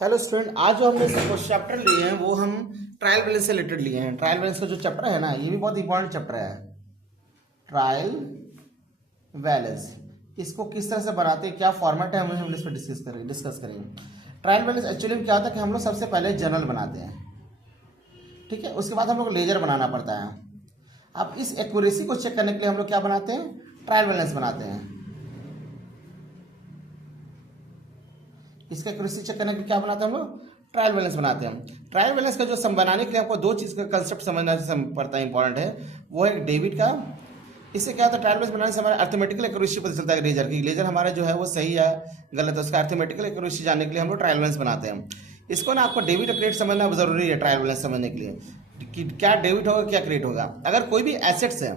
Hello student, आज जो हमने इस चैप्टर लिए हैं वो हम ट्रायल बैलेंस से रिलेटेड लिए हैं। ट्रायल बैलेंस का जो चैप्टर है ना, ये भी बहुत इंपॉर्टेंट चैप्टर है। ट्रायल बैलेंस, इसको किस तरह से बनाते हैं, क्या फॉर्मेट है, हम इस पर डिस्कस करेंगे। ट्रायल बैलेंस एक्चुअली में क्या होता है कि हम लोग सबसे पहले जर्नल बनाते हैं, ठीक है। उसके बाद हम लोग लेजर बनाना पड़ता है। अब इस एक्यूरेसी को चेक करने के लिए हम लोग क्या बनाते हैं, ट्रायल बैलेंस बनाते हैं। इसका एक्यूरेसी चेक करने के लिए क्या बनाते हैं हम लोग, ट्रायल बैलेंस बनाते हैं। ट्रायल बैलेंस का जो बनाने के लिए आपको दो चीज़ का कंसेप्ट समझना पड़ता है, इंपॉर्टेंट है। वो है डेबिट का। इससे क्या होता है, ट्रायल बैलेंस बनाने से हमारा अर्थमेटिकल एक्यूरेसी पता चलता है लेजर की, लेजर हमारा जो है वो सही है गलत है, उसका अर्थमेटिकल एक्यूरेसी जानने के लिए हम लोग ट्रायल बैलेंस बनाते हैं। इसको ना आपको डेबिट और क्रेडिट समझना जरूरी है ट्रायल बैलेंस समझने के लिए कि क्या डेबिट होगा क्या क्रेडिट होगा। अगर कोई भी एसेट्स है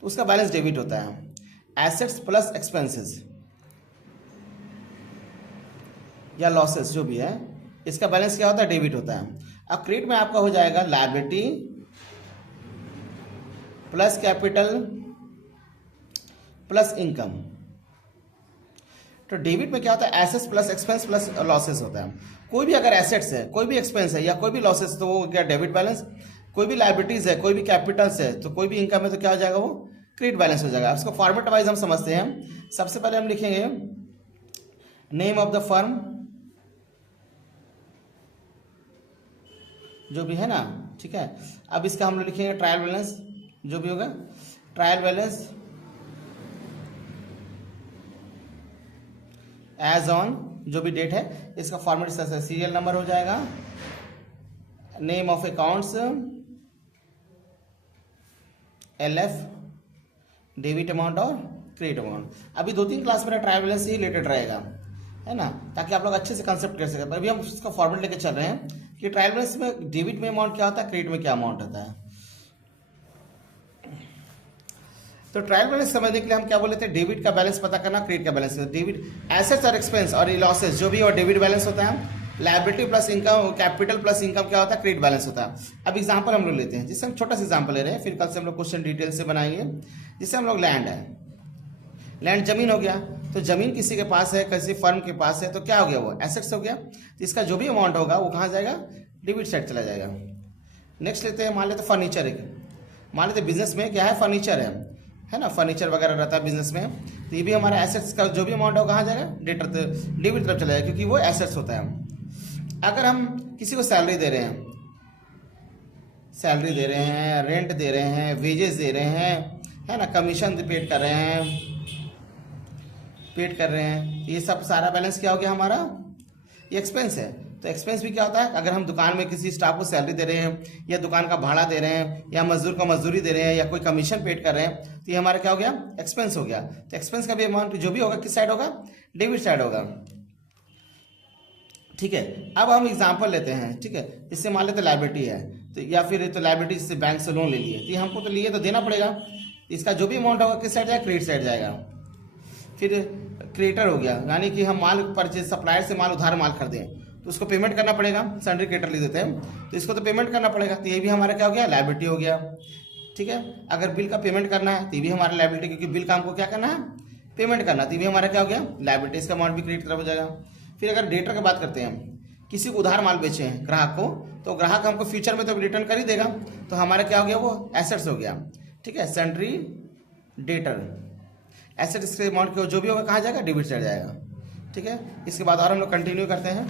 तो उसका बैलेंस डेबिट होता है। एसेट्स प्लस एक्सपेंसेस या लॉसेस जो भी है, इसका बैलेंस क्या होता है, डेबिट होता है। अब क्रेडिट में आपका हो जाएगा liability plus capital plus income. तो डेबिट में क्या होता है, assets plus expense plus losses होता है। कोई भी अगर एसेट्स है, कोई भी एक्सपेंस है या कोई भी लॉसेस, तो वो क्या डेबिट बैलेंस। कोई भी लायबिलिटीज है, कोई भी कैपिटल्स है, तो कोई भी इनकम है, तो क्या हो जाएगा, वो क्रेडिट बैलेंस हो जाएगा। इसको फॉर्मेट वाइज हम समझते हैं। सबसे पहले हम लिखेंगे नेम ऑफ द फर्म, जो भी है ना, ठीक है। अब इसका हम लोग लिखेंगे ट्रायल बैलेंस, जो भी होगा ट्रायल बैलेंस एज ऑन, जो भी डेट है, इसका फॉर्मेट इस तरह से सीरियल नंबर हो जाएगा, name of accounts LF, debit amount और क्रेडिट अमाउंट। अभी 2-3 क्लास में ट्रायल बैलेंस ही रिलेटेड रहेगा, है ना, ताकि आप लोग अच्छे से कंसेप्ट कर सकें। अभी हम इसका फॉर्मेट लेके चल रहे हैं कि ट्रायल बैलेंस में डेबिट में अमाउंट क्या होता है, क्रेडिट में क्या अमाउंट होता है। तो ट्रायल बैलेंस समझने के लिए हम क्या बोले थे, डेबिट का बैलेंस पता करना, क्रेडिट का बैलेंस। डेबिट एसेट्स और एक्सपेंस और लॉसेस जो भी, और डेबिट बैलेंस होता है। Liability plus income, capital plus income क्या होता है, क्रेडिट बैलेंस होता है। अब एग्जांपल हम लोग लेते हैं, जिससे हम छोटा सा एग्जांपल ले रहे हैं, फिर कल से हम लोग क्वेश्चन डिटेल से बनाएंगे। जिससे हम लोग लैंड है, लैंड जमीन हो गया, तो जमीन किसी के पास है, किसी फर्म के पास है, तो क्या हो गया, वो एसेट्स हो गया। तो इसका जो भी अमाउंट होगा वो कहाँ जाएगा, डेबिट साइड चला जाएगा। नेक्स्ट लेते हैं, मान लेते फर्नीचर है, मान लेते बिजनेस में क्या है, फर्नीचर है ना, फर्नीचर वगैरह रहता है बिजनेस में, तो ये भी हमारा एसेट्स का जो भी अमाउंट है कहाँ जाएगा, डेबिट तरफ चला जाएगा, क्योंकि वो एसेट्स होता है। अगर हम किसी को सैलरी दे रहे हैं, सैलरी दे रहे हैं, रेंट दे रहे हैं, वेजेस दे रहे हैं, है ना, कमीशन पेड कर रहे हैं, ये सब सारा बैलेंस क्या हो गया हमारा, ये एक्सपेंस है। तो एक्सपेंस भी क्या होता है, अगर हम दुकान में किसी स्टाफ को सैलरी दे रहे हैं, या दुकान का भाड़ा दे रहे हैं, या मजदूर को मजदूरी दे रहे हैं, या कोई कमीशन पेड कर रहे हैं, तो ये हमारा क्या हो गया, एक्सपेंस हो गया। तो एक्सपेंस का भी अमाउंट जो भी होगा किस साइड होगा, डेबिट साइड होगा, ठीक है। अब हम एग्जाम्पल लेते हैं, ठीक है। इससे मान लेते लायबिलिटी है, तो या फिर तो लायबिलिटी से बैंक से लोन ले लिए, तो ये हमको तो लिए तो देना पड़ेगा। इसका जो भी अमाउंट होगा किस साइड जाएगा, क्रेडिट साइड जाएगा। फिर क्रेडिटर हो गया, यानी कि हम माल परचेज, सप्लायर से माल उधार माल खरीदें, तो उसको पेमेंट करना पड़ेगा, सन्ड्री क्रेडिटर लिख देते हैं, तो इसको तो पेमेंट करना पड़ेगा, तो ये भी हमारा क्या हो गया, लायबिलिटी हो गया, ठीक है। अगर बिल का पेमेंट करना है तो ये भी हमारा लायबिलिटी, क्योंकि बिल का हमको क्या करना है, पेमेंट करना, तो ये भी हमारा क्या हो गया, लायबिलिटी। इसका अमाउंट भी क्रेडिट तरफ हो जाएगा। फिर अगर डेटर की बात करते हैं, किसी को उधार माल बेचे हैं ग्राहक को, तो ग्राहक हमको फ्यूचर में तो रिटर्न कर ही देगा, तो हमारा क्या हो गया, वो एसेट्स हो गया, ठीक है। सन्ड्री डेटर, एसेट्स के अमाउंट जो भी होगा कहाँ जाएगा, डेबिट साइड जाएगा, ठीक है। इसके बाद और हम लोग कंटिन्यू करते हैं।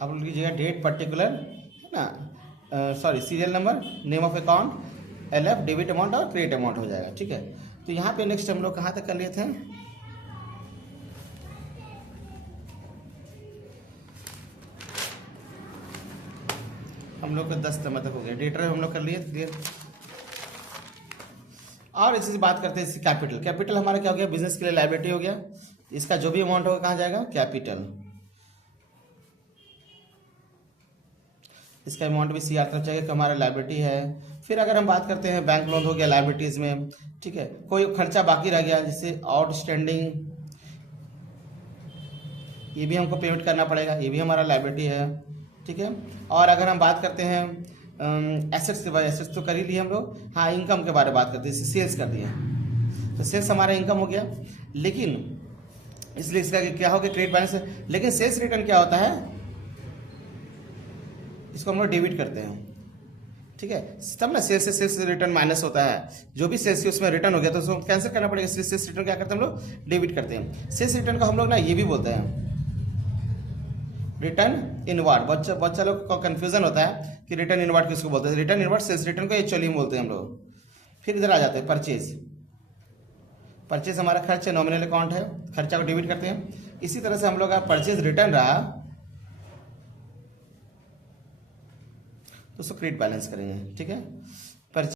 अब लीजिएगा डेट पर्टिकुलर, है ना, sorry serial number, name of account, LF, debit amount और क्रेडिट अमाउंट हो जाएगा, ठीक है। तो यहाँ पे नेक्स्ट हम लोग कहाँ तक कर लिए थे, हम लोग का 10 तक हो गया, डेटर हम लोग कर लिए, क्लियर। और इसी से बात करते हैं इसकी कैपिटल। कैपिटल हमारा क्या हो गया, बिजनेस के लिए लायबिलिटी हो गया, इसका जो भी अमाउंट होगा कहाँ जाएगा, कैपिटल। इसका अमाउंट भी CR तरफ चाहिए, कि हमारा लायबिलिटी है। फिर अगर हम बात करते हैं बैंक लोन हो गया लायबिलिटीज में, ठीक है। कोई खर्चा बाकी रह गया जिससे आउटस्टैंडिंग, ये भी हमको पेमेंट करना पड़ेगा, ये भी हमारा लाइबिलिटी है, ठीक है। और अगर हम बात करते हैं एसेट्स के बारे, एसेट्स तो कर ही लिए हम लोग। हाँ, इनकम के बारे में बात करते हैं, सेल्स कर दिए, तो सेल्स हमारा इनकम हो गया। लेकिन इसलिए इसका क्या हो गया, क्रेडिट बैलेंस। लेकिन सेल्स रिटर्न क्या होता है, इसको हम लोग डेबिट करते हैं, ठीक है। तब ना सेल्स से सेल्स रिटर्न माइनस होता है, जो भी सेल्स उसमें रिटर्न हो गया तो उसको कैंसिल करना पड़ेगा। सेल्स रिटर्न क्या करते हैं हम लोग, डेबिट करते हैं। सेल्स रिटर्न को हम लोग ना ये भी बोलते हैं रिटर्न इनवर्ड। बच्चा लोग को कंफ्यूजन होता है कि रिटर्न इनवर्ड किसको बोलते हैं। रिटर्न इनवर्ड सेल्स रिटर्न को एक्चुअली बोलते हैं हम लोग। फिर इधर आ जाते हैं परचेज। परचेज हमारा खर्च है, नॉमिनल अकाउंट है, खर्चा को डेबिट करते हैं। इसी तरह से हम लोग का परचेज रिटर्न रहा तो उसको क्रेडिट बैलेंस करेंगे, ठीक है।